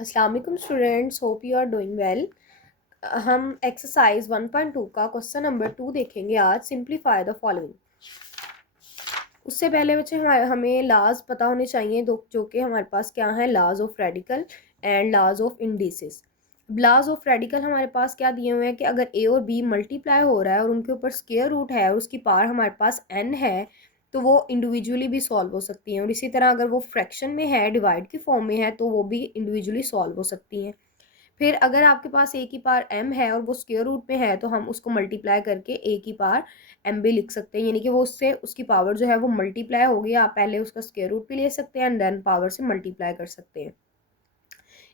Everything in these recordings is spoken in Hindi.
अस्सलाम वालेकुम students, hope you are doing well. हम एक्सरसाइज 1.2 का क्वेश्चन नंबर 2 देखेंगे आज। Simplify the following. उससे पहले बच्चे हमें लाज पता होने चाहिए जो कि हमारे पास क्या है, लाज ऑफ रेडिकल एंड लाज ऑफ इंडिसेस। लाज ऑफ रेडिकल हमारे पास क्या दिए हुए हैं कि अगर ए और बी मल्टीप्लाई हो रहा है और उनके ऊपर स्क्वायर रूट है और उसकी पावर हमारे पास n है तो वो इंडिविजुअली भी सॉल्व हो सकती हैं। और इसी तरह अगर वो फ्रैक्शन में है, डिवाइड की फॉर्म में है, तो वो भी इंडिविजुअली सॉल्व हो सकती हैं। फिर अगर आपके पास ए की पावर m है और वो स्क्वायर रूट में है तो हम उसको मल्टीप्लाई करके ए की पावर m भी लिख सकते हैं, यानी कि वो उससे उसकी पावर जो है वो मल्टीप्लाई होगी। आप पहले उसका स्क्वायर रूट भी ले सकते हैं एंड देन पावर से मल्टीप्लाई कर सकते हैं।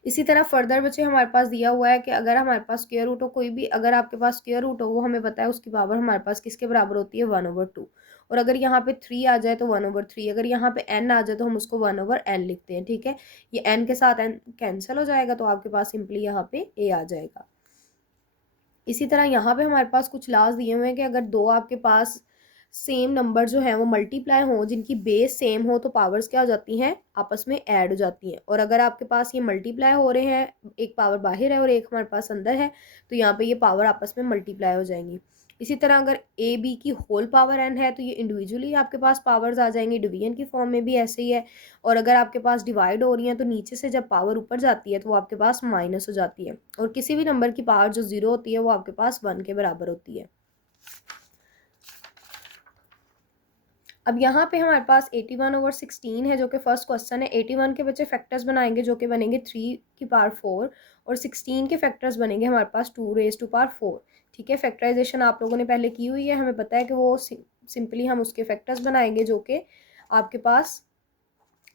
इसी तरह फर्दर बच्चे हमारे पास दिया हुआ है कि अगर हमारे पास स्क्वायर रूट हो कोई भी, अगर आपके पास स्क्वायर रूट हो वो हमें पता है उसकी पावर हमारे पास किसके बराबर होती है, 1/2। और अगर यहाँ पे 3 आ जाए तो 1/3, अगर यहाँ पे n आ जाए तो हम उसको 1/n लिखते हैं। ठीक है, ये n के साथ n कैंसिल हो जाएगा तो आपके पास सिंपली यहाँ पे a आ जाएगा। इसी तरह यहाँ पे हमारे पास कुछ लाज दिए हुए हैं कि अगर दो आपके पास सेम नंबर जो है वो मल्टीप्लाई हो, जिनकी बेस सेम हो, तो पावर्स क्या हो जाती हैं, आपस में ऐड हो जाती हैं। और अगर आपके पास ये मल्टीप्लाई हो रहे हैं, एक पावर बाहर है और एक हमारे पास अंदर है, तो यहाँ पे ये पावर आपस में मल्टीप्लाई हो जाएंगी। इसी तरह अगर ए बी की होल पावर n है तो ये इंडिविजुअली आपके पास पावर्स आ जाएंगी। डिवीजन की फॉर्म में भी ऐसे ही है। और अगर आपके पास डिवाइड हो रही है तो नीचे से जब पावर ऊपर जाती है तो वो आपके पास माइनस हो जाती है। और किसी भी नंबर की पावर जो 0 होती है वो आपके पास 1 के बराबर होती है। अब यहाँ पे हमारे पास 81/16 है जो कि फर्स्ट क्वेश्चन है। 81 के बच्चे फैक्टर्स बनाएंगे जो कि बनेंगे 3 की पावर 4 और 16 के फैक्टर्स बनेंगे हमारे पास 2 raised to power 4। ठीक है, फैक्टराइजेशन आप लोगों ने पहले की हुई है, हमें पता है कि वो सिंपली हम उसके फैक्टर्स बनाएंगे जो कि आपके पास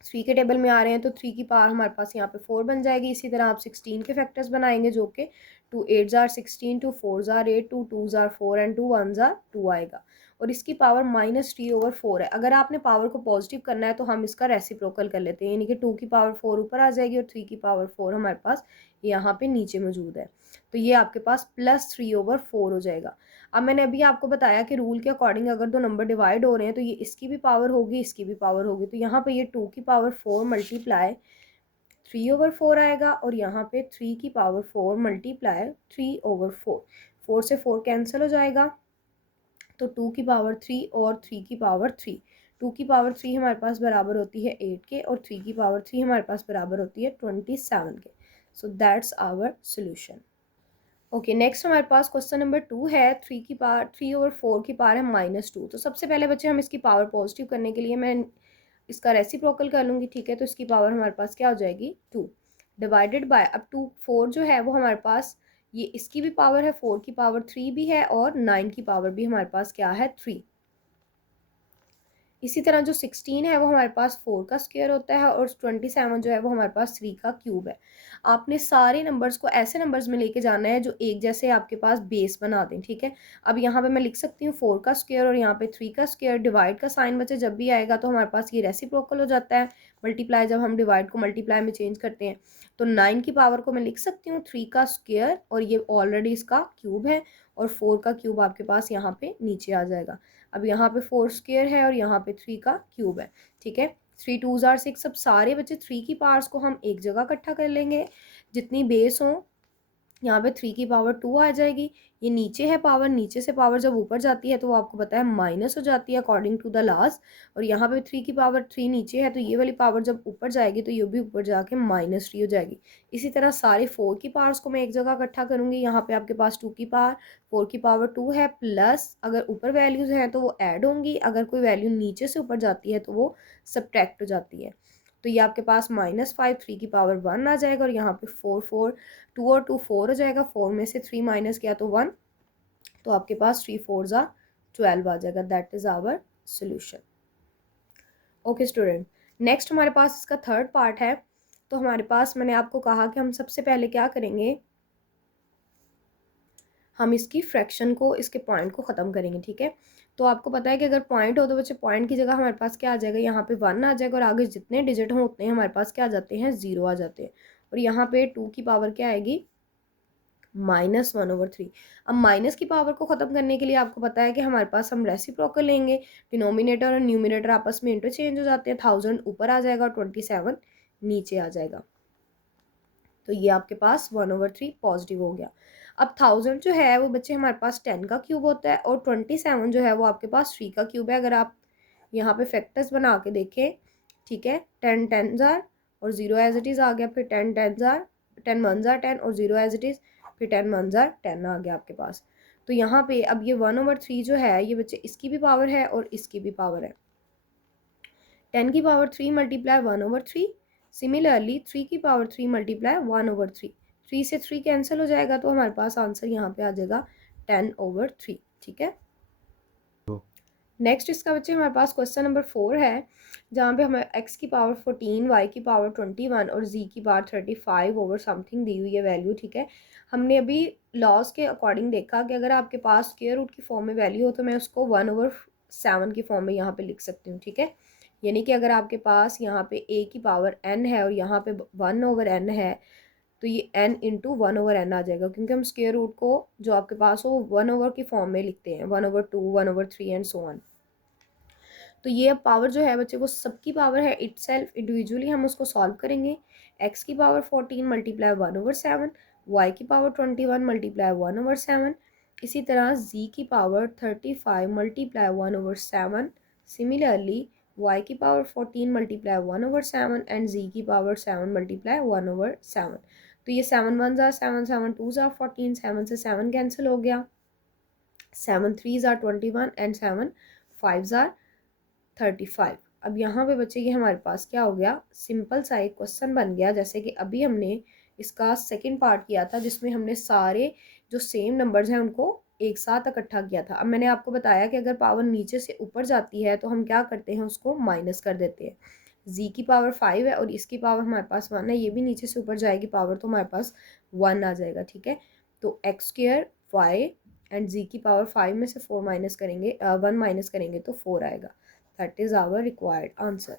3 के टेबल में आ रहे हैं। तो 3 की पावर हमारे पास यहाँ पे 4 बन जाएगी। इसी तरह आप 16 के फैक्टर्स बनाएंगे जो कि 2 8 jar 16, 2 4 jar 8, 2 2 jar 4 and 2 1 jar 2 आएगा। और इसकी पावर -3/4 है। अगर आपने पावर को पॉजिटिव करना है तो हम इसका रेसिप्रोकल कर लेते हैं, यानी कि 2 की पावर 4 ऊपर आ जाएगी और 3 की पावर 4 हमारे पास यहाँ पे नीचे मौजूद है। तो ये आपके पास +3/4 हो जाएगा। अब मैंने अभी आपको बताया कि रूल के अकॉर्डिंग अगर दो नंबर डिवाइड हो रहे हैं तो ये इसकी भी पावर होगी, इसकी भी पावर होगी। तो यहाँ पे ये 2 की पावर 4 मल्टीप्लाई 3/4 आएगा और यहाँ पे 3 की पावर 4 मल्टीप्लाई 3/4। 4 से 4 कैंसिल हो जाएगा तो 2 की पावर 3 और 3 की पावर 3। 2 की पावर 3 हमारे पास बराबर होती है 8 के और 3 की पावर 3 हमारे पास बराबर होती है 27 के। So that's our solution. Okay, next हमारे पास क्वेश्चन नंबर 2 है। 3/4 की पावर है -2। तो सबसे पहले बच्चे हम इसकी पावर पॉजिटिव करने के लिए मैं इसका रेसिप्रोकल कर लूँगी। ठीक है, तो इसकी पावर हमारे पास क्या हो जाएगी, 2 डिवाइडेड बाय, अब 2 4 जो है वो हमारे पास, ये इसकी भी पावर है, 4 की पावर 3 भी है और 9 की पावर भी हमारे पास क्या है, 3। इसी तरह जो 16 है वो हमारे पास 4 का स्क्वायर होता है और 27 जो है वो हमारे पास 3 का क्यूब है। आपने सारे नंबर्स को ऐसे नंबर्स में लेके जाना है जो एक जैसे आपके पास बेस बना दें। ठीक है, अब यहाँ पे मैं लिख सकती हूँ 4 का स्क्वायर और यहाँ पे 3 का स्क्वायर। डिवाइड का साइन बच्चे जब भी आएगा तो हमारे पास ये रेसिप्रोकल हो जाता है। मल्टीप्लाई जब हम डिवाइड को मल्टीप्लाई में चेंज करते हैं तो 9 की पावर को मैं लिख सकती हूँ 3 का स्क्वायर और ये ऑलरेडी इसका क्यूब है और 4 का क्यूब आपके पास यहाँ पे नीचे आ जाएगा। अब यहाँ पे 4 स्क्वायर है और यहाँ पे 3 का क्यूब है। ठीक है, 3 2 जार 6। अब सारे बच्चे 3 की पावर्स को हम एक जगह इकट्ठा कर लेंगे, जितनी बेस हो। यहाँ पे 3 की पावर 2 आ जाएगी। ये नीचे है पावर, नीचे से पावर जब ऊपर जाती है तो वो आपको पता है माइनस हो जाती है अकॉर्डिंग टू द लास्ट। और यहाँ पे 3 की पावर 3 नीचे है तो ये वाली पावर जब ऊपर जाएगी तो ये भी ऊपर जाके -3 हो जाएगी। इसी तरह सारे 4 की पावर्स को मैं एक जगह इकट्ठा करूँगी। यहाँ पे आपके पास 2 की पावर 4 की पावर 2 है, प्लस अगर ऊपर वैल्यूज़ हैं तो वो ऐड होंगी, अगर कोई वैल्यू नीचे से ऊपर जाती है तो वो सब्ट्रैक्ट हो जाती है। तो ये आपके पास -5 3 की पावर 1 आ जाएगा और यहाँ पे 4 4 2 और 2 4 हो जाएगा। 4 में से 3 माइनस किया तो 1, तो आपके पास 3 4 ज़ा 12 आ जाएगा। That is our solution. Okay student, next हमारे पास इसका थर्ड पार्ट है। तो हमारे पास, मैंने आपको कहा कि हम सबसे पहले क्या करेंगे, हम इसकी फ्रैक्शन को, इसके पॉइंट को ख़त्म करेंगे। ठीक है, तो आपको पता है कि अगर पॉइंट हो तो बच्चे पॉइंट की जगह हमारे पास क्या आ जाएगा, यहाँ पे 1 आ जाएगा और आगे जितने डिजिट हों उतने हमारे पास क्या आ जाते हैं, 0 आ जाते हैं। और यहाँ पे 2 की पावर क्या आएगी, -1/3। अब माइनस की पावर को ख़त्म करने के लिए आपको पता है कि हमारे पास हम रेसिप्रोकल लेंगे। डिनोमिनेटर और न्यूमिनेटर आपस में इंटरचेंज हो जाते हैं। 1000 ऊपर आ जाएगा और 27 नीचे आ जाएगा। तो ये आपके पास 1/3 पॉजिटिव हो गया। अब 1000 जो है वो बच्चे हमारे पास 10 का क्यूब होता है और 27 जो है वो आपके पास 3 का क्यूब है। अगर आप यहाँ पे फैक्टर्स बना के देखें, ठीक है, 10 10 जार और 0 एज इट इज़ आ गया, फिर 10 10 जार, 10 1 जार 10 और 0 एज इट इज़, फिर 10 1 जार 10 आ गया आपके पास। तो यहाँ पे अब ये 1/3 जो है ये बच्चे इसकी भी पावर है और इसकी भी पावर है। 10 की पावर 3 मल्टीप्लाई 1/3, सिमिलरली 3 की पावर 3 मल्टीप्लाई 1/3, 3 से 3 कैंसिल हो जाएगा तो हमारे पास आंसर यहाँ पे आ जाएगा 10/3, ठीक है। नेक्स्ट इसका बच्चे हमारे पास क्वेश्चन नंबर 4 है, जहाँ पे हमें x की पावर 14, y की पावर 21 और z की पावर 35 ओवर समथिंग दी हुई है वैल्यू, ठीक है। हमने अभी लॉस के अकॉर्डिंग देखा कि अगर आपके पास स्क्वायर रूट की फॉर्म में वैल्यू हो तो मैं उसको 1/7 की फॉर्म में यहाँ पे लिख सकती हूँ, ठीक है। यानी कि अगर आपके पास यहाँ पे a की पावर n है और यहाँ पे 1/n है तो ये n इंटू 1/n आ जाएगा, क्योंकि हम स्क्वायर रूट को जो आपके पास हो 1/, की फॉर्म में लिखते हैं, 1/2, 1/3 एंड सो ऑन। तो ये अब पावर जो है बच्चे वो सबकी पावर है इटसेल्फ, इंडिविजुअली हम उसको सॉल्व करेंगे। x की पावर 14 मल्टीप्लाई 1/7, y की पावर 21 मल्टीप्लाई 1/7, इसी तरह z की पावर 35 मल्टीप्लाई 1/7, सिमिलरली y की पावर 14 मल्टीप्लाई 1/7 एंड z की पावर 7 मल्टीप्लाई 1/7। तो ये 7 1 ज़ा 7, 7 2 ज़ा 14, 7 से 7 कैंसिल हो गया, 7 3 ज़ा 21 एंड 7 5 ज़ा 35। अब यहाँ पे बच्चे ये हमारे पास क्या हो गया, सिंपल सा एक क्वेश्चन बन गया, जैसे कि अभी हमने इसका सेकंड पार्ट किया था जिसमें हमने सारे जो सेम नंबर्स हैं उनको एक साथ इकट्ठा किया था। अब मैंने आपको बताया कि अगर पावर नीचे से ऊपर जाती है तो हम क्या करते हैं, उसको माइनस कर देते हैं। जी की पावर 5 है और इसकी पावर हमारे पास 1 है, ये भी नीचे से ऊपर जाएगी पावर तो हमारे पास 1 आ जाएगा, ठीक है। तो एक्स स्क्वायर वाई एंड जी की पावर 5 में से 4 माइनस करेंगे, 1 माइनस करेंगे तो 4 आएगा। That is our required answer.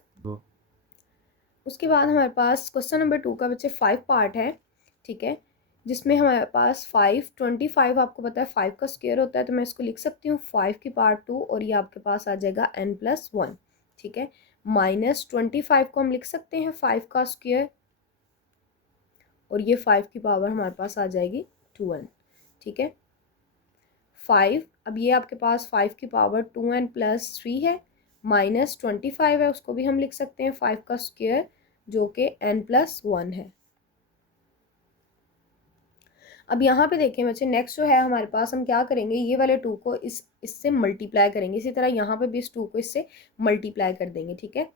उसके बाद हमारे पास क्वेश्चन नंबर 2 का बच्चे 5 पार्ट है, ठीक है, जिसमें हमारे पास 25 आपको पता है 5 का स्क्वायर होता है, तो मैं इसको लिख सकती हूँ 5 की पावर 2 और ये आपके पास आ जाएगा n+1, ठीक है। -25 को हम लिख सकते हैं 5 का स्क्वायर और ये 5 की पावर हमारे पास आ जाएगी 2n, ठीक है। 5, अब ये आपके पास 5 की पावर 2n+3 है, -25 है, उसको भी हम लिख सकते हैं 5 का स्क्वायर जो कि n+1 है। अब यहाँ पे देखें बच्चे, नेक्स्ट जो है हमारे पास, हम क्या करेंगे, ये वाले 2 को इससे मल्टीप्लाई करेंगे, इसी तरह यहाँ पे भी इस 2 को इससे मल्टीप्लाई कर देंगे, ठीक है।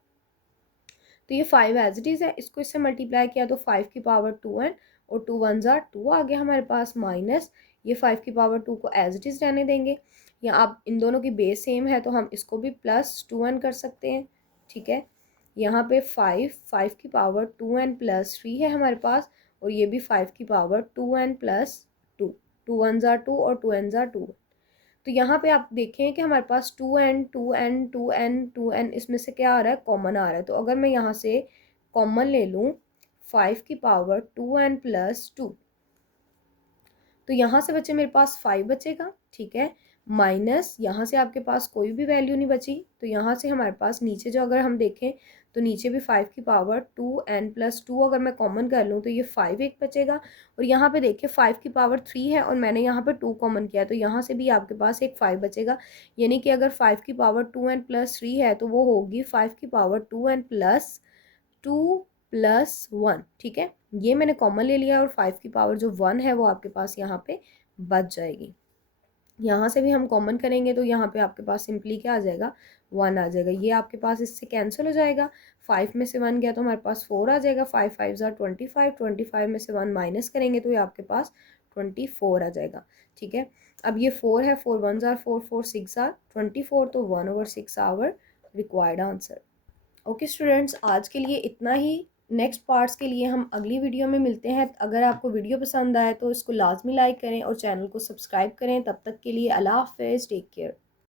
तो ये 5 एज इट इज़ है, इसको इससे मल्टीप्लाई किया तो 5 की पावर 2n और 2 1 ज़ा 2 आ गया हमारे पास, माइनस ये 5 की पावर 2 को एज इट इज़ रहने देंगे। या आप इन दोनों की बेस सेम है तो हम इसको भी +2n कर सकते हैं, ठीक है। यहाँ पे 5 की पावर 2n+3 है हमारे पास और ये भी 5 की पावर 2n+2, 2 1 ज़ा 2 और 2 n ज़ा 2। तो यहाँ पे आप देखें कि हमारे पास 2n 2n 2n 2n इसमें से क्या आ रहा है, कॉमन आ रहा है। तो अगर मैं यहाँ से कॉमन ले लूँ 5 की पावर 2n+2, तो यहाँ से बच्चे मेरे पास 5 बचेगा, ठीक है, माइनस यहाँ से आपके पास कोई भी वैल्यू नहीं बची, तो यहाँ से हमारे पास नीचे जो अगर हम देखें तो नीचे भी 5 की पावर 2n+2 अगर मैं कॉमन कर लूँ तो ये 5 एक बचेगा और यहाँ पे देखिए 5 की पावर 3 है और मैंने यहाँ पे 2 कॉमन किया तो यहाँ से भी आपके पास एक 5 बचेगा। यानी कि अगर 5 की पावर 2n+3 है तो वो होगी 5 की पावर 2n+2+1, ठीक है। ये मैंने कॉमन ले लिया और 5 की पावर जो 1 है वो आपके पास यहाँ पे बच जाएगी। यहाँ से भी हम कॉमन करेंगे तो यहाँ पे आपके पास सिंपली क्या आ जाएगा, 1 आ जाएगा। ये आपके पास इससे कैंसिल हो जाएगा, 5 में से 1 गया तो हमारे पास 4 आ जाएगा, 5 5 ज़ा 25, 25 में से 1 माइनस करेंगे तो ये आपके पास 24 आ जाएगा, ठीक है। अब ये 4 है, 4 1 ज़ा 4, 4 6 ज़ा 24, तो 1/6 our required answer. Okay students, आज के लिए इतना ही। नेक्स्ट पार्ट्स के लिए हम अगली वीडियो में मिलते हैं। अगर आपको वीडियो पसंद आए तो इसको लाजमी लाइक करें और चैनल को सब्सक्राइब करें। तब तक के लिए अल्लाह हाफ़िज़, टेक केयर।